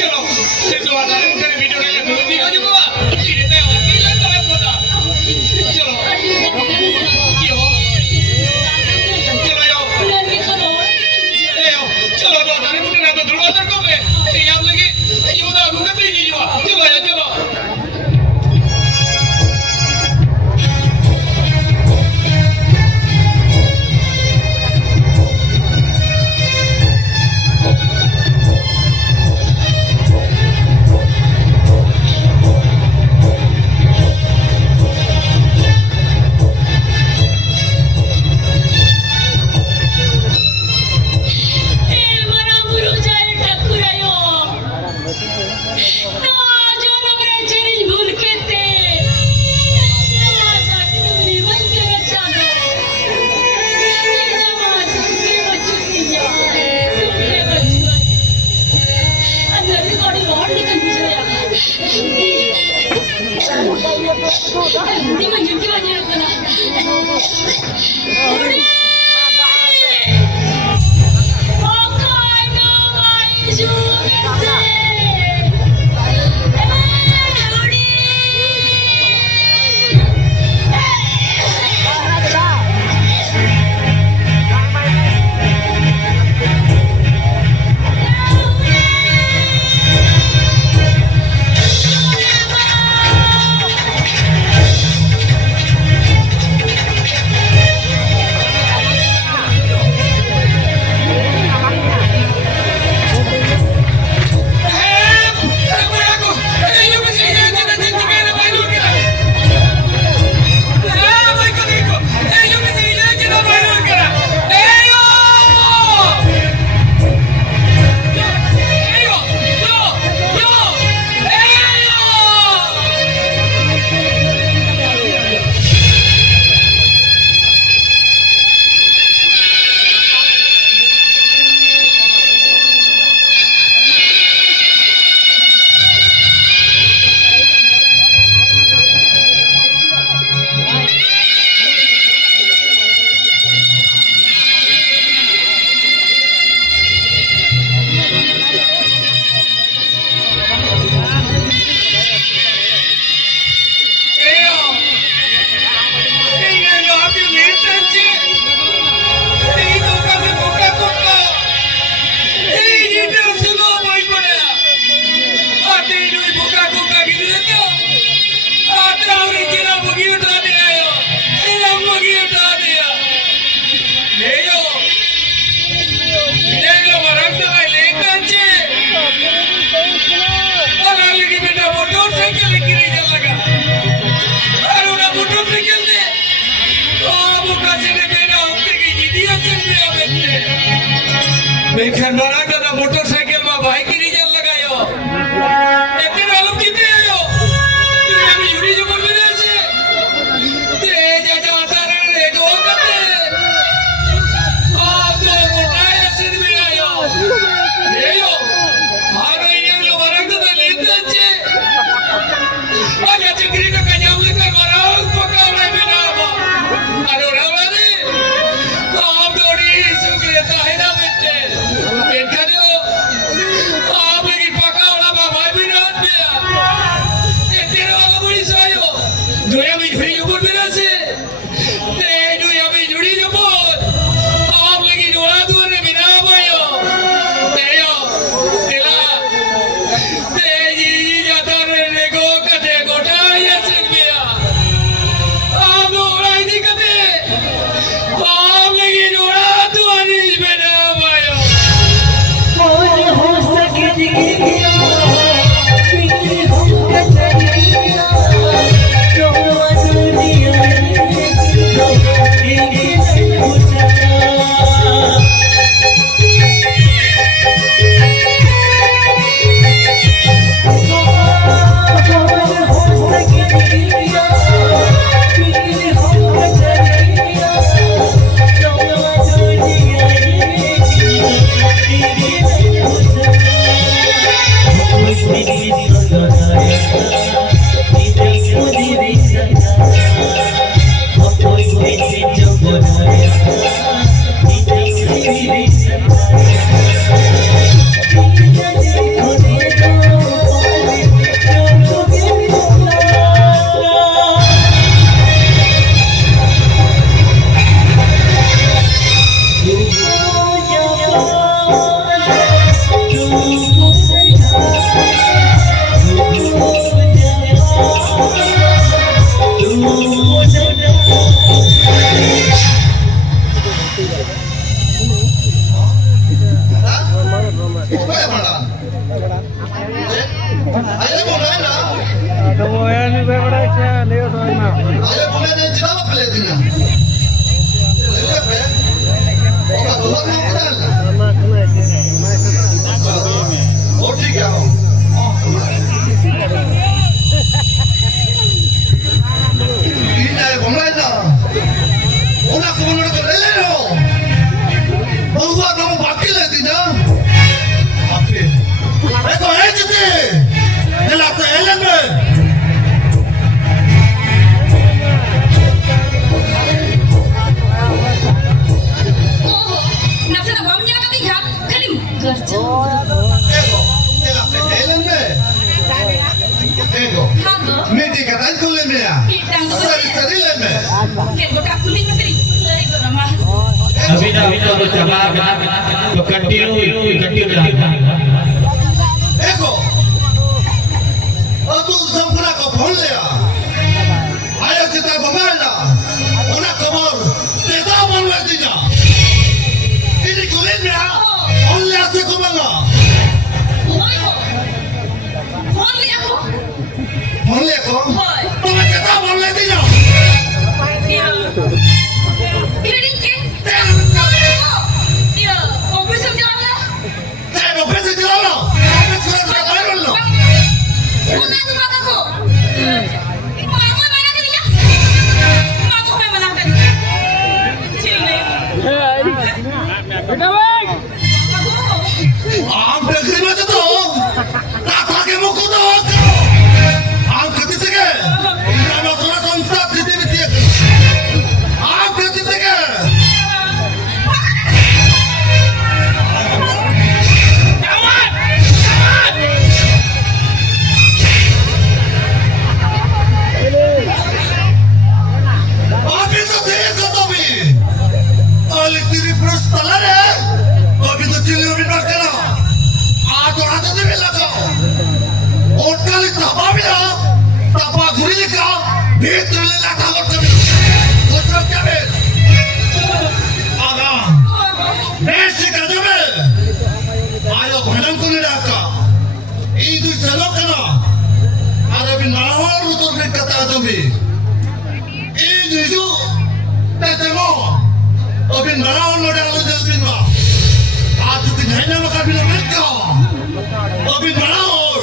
चलो चलो आता है तेरे वीडियो ले लो भी हो जुआ धीरे से होती है तो पता चलो यो चलो यो चलो तो आता है मुझे ना तो दुआ कर को पे ये आप लगे ये उधर घूम के ही जुआ चलो या चलो काय म्हणा आले बोलायला Kemudian beberapa lewat mana? आले बोलायला जवाब आपल्या दिला ओका बोला ना बोलायला हो ठीक आहे ठीक आहे बोलायला ओना को बोलणं कर ले लो बहुवा नाम बाकी ले दी ना आपे देखो है जिते दिलाते एलन में नफसा बमnya ketiga kelim kerja देखो दिलाते एलन में देखो hago मीठी का राज को ले में आ सरी सरी ले में ke botak kuning menteri dari nama अभी ना तो चला तो कंटिन्यू देखो अब तू संपूर्ण को फोन ले आ आया जिते बमाला ओना खबर तेदा बोल दी जा इनी को ले में आ फोन ले आसे को मंगा Oi ko phone li ako phone ले को Oi. तो मैं तेदा बोल ले दी जा dia ini ke dia office jalan lah तेरे को पैसे दिला लो ऑफिस में जा रहा लो Una tu baka ko Mama mana ka dia Mama ko mana ka Sini आम टैक्सी में तो काका के मुंह को तो आम खती थे के ना थोड़ा संस्था दीदी भी थी आम खती थे के अभी तो देखो तो भी इलेक्ट्रिक प्रेस तला रे अभी तो चिल्ली भी मत करो आज तो भी लगाओ होटल तबा भी ना तबा घुरी का भीतर ले लगा और कभी दूसरा क्या है आगा बेस्ट कर दे मैं आयो भजन को नहीं रखा ये दूर चलो कना अरे भी नाहर उधर भी कता दूँगी ये जीजू तेरे अभी नाहर लोटे वाले जल बिना आज तू नहीं ना मका भी लोटे का अभी नाहर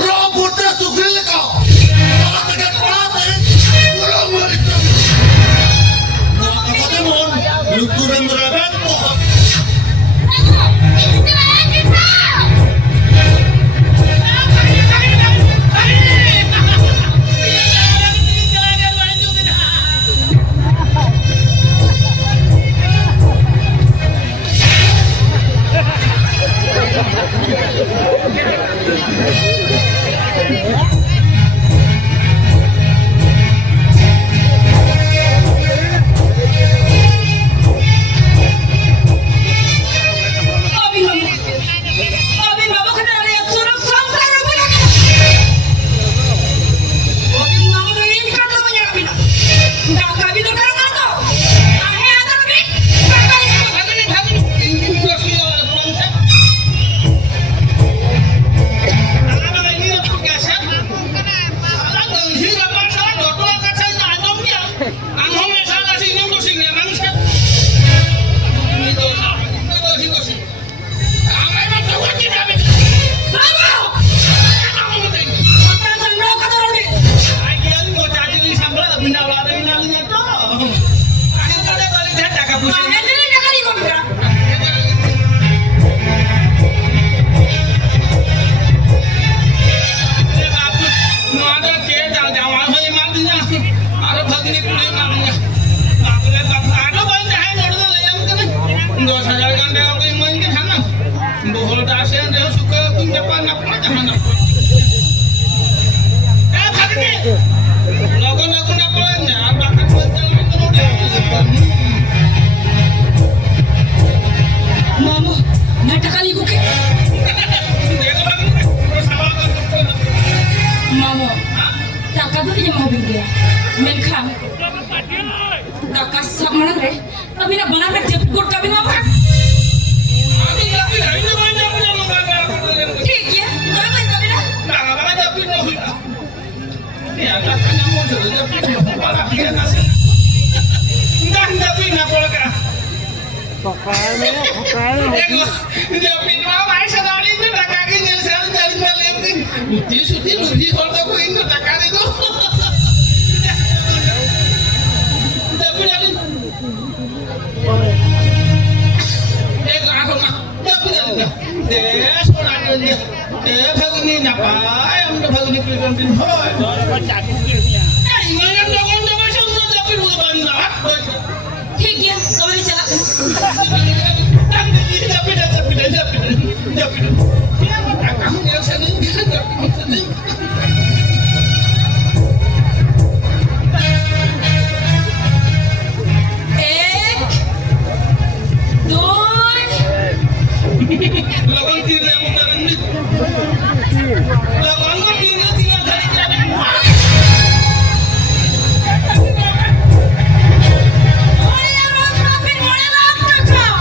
रो बुट्टे सुखरी का आला तक पड़ाते पूरा मर गया ना कते मोन लुकुरेंद्र बेन तो Menkham. Kakak sak mana re? Kami nak benar nak jemput gur kami ngapa? আমি যাবি না এই যে ভাই যাবি না ঠিক ya, kami main kami dah. না বাবা যাবি না হই না এই আল্লাহ কানা মো জলে যাবি না বাবা কি না আছে না যাবি না বলকা Pokoknya, Ego, যাবি না ভাই সাদালি না টাকা কি নিল সাল চাল মেলে উঠি সুতি লুভি করতে কই না টাকা দে তো যাবি না Ego aku mah যাবি না দে সোনা দে দে ভাগনি না পায় আমরা ভাগনি কি দিন হয় এই মানে লগন যাবে সামনে যাবি বুঝবান না ঠিক ya, kami bicara. Ek, doi, mulai orang kafir, mulai orang kakak.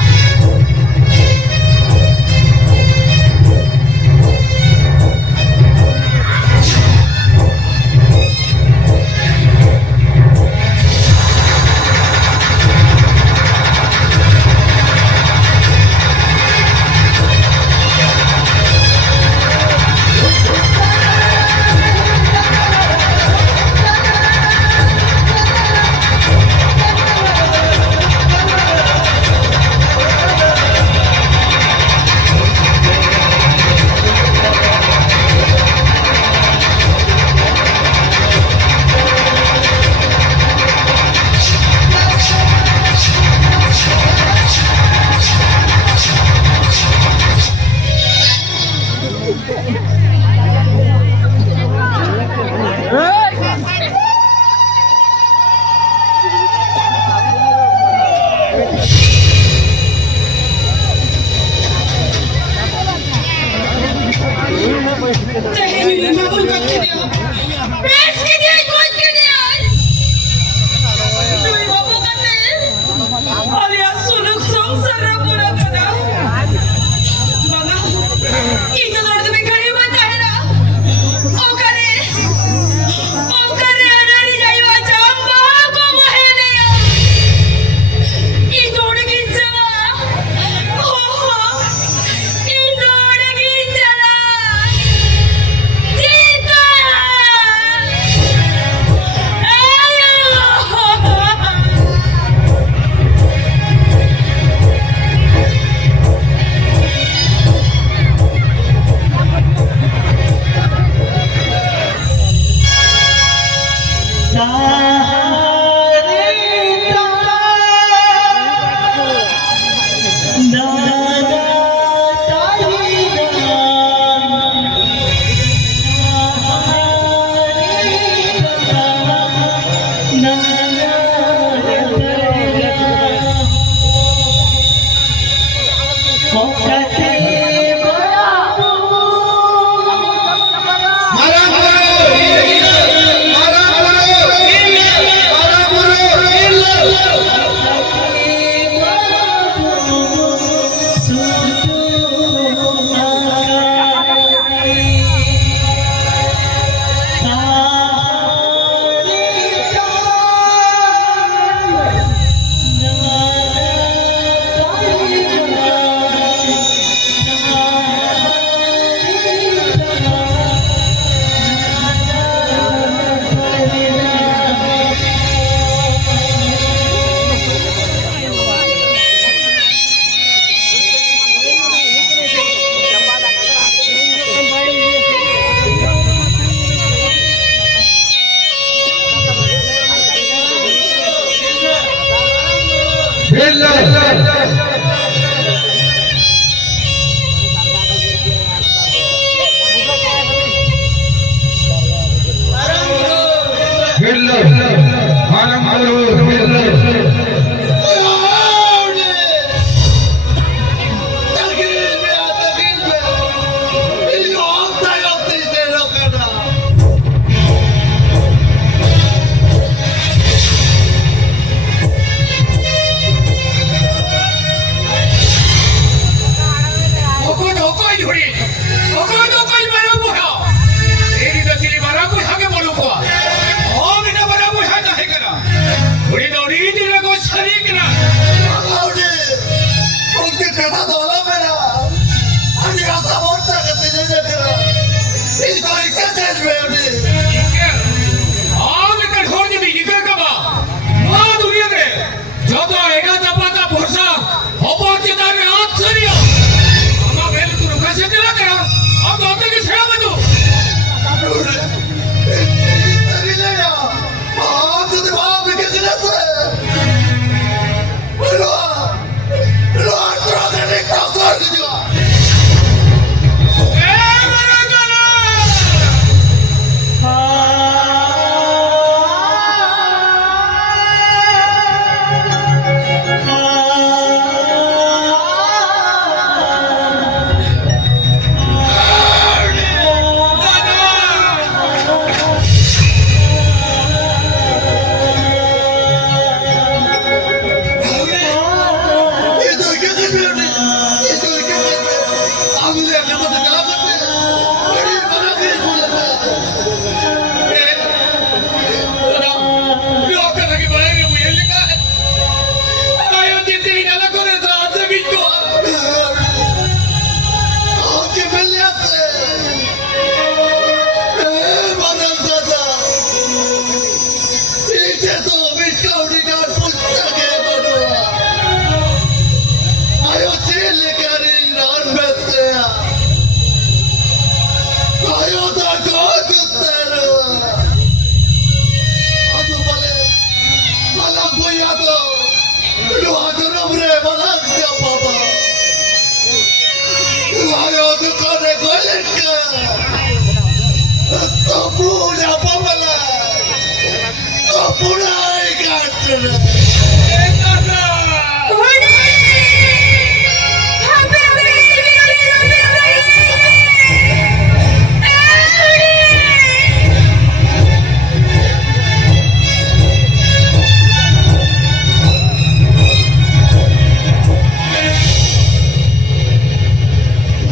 पुढे काढतो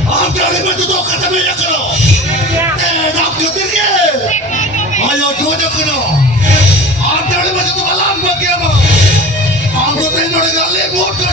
आमच्याकडे मग तो खतम नाही करो डॉक्टर तिरके आयो ठोजा करो आमच्याकडे मग तुम्हाला आंबा घ्या मग आंबो ते नोडे गाले बोट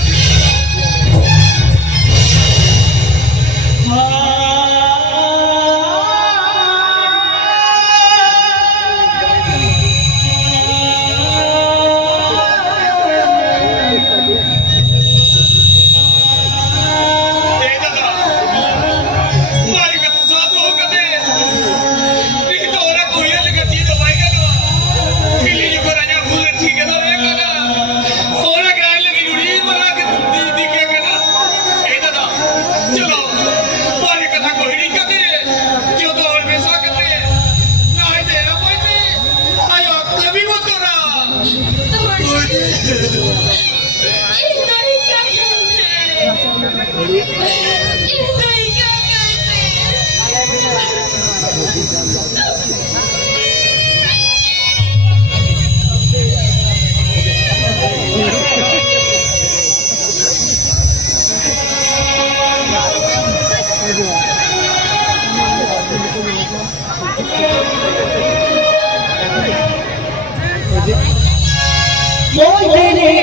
मोहिनी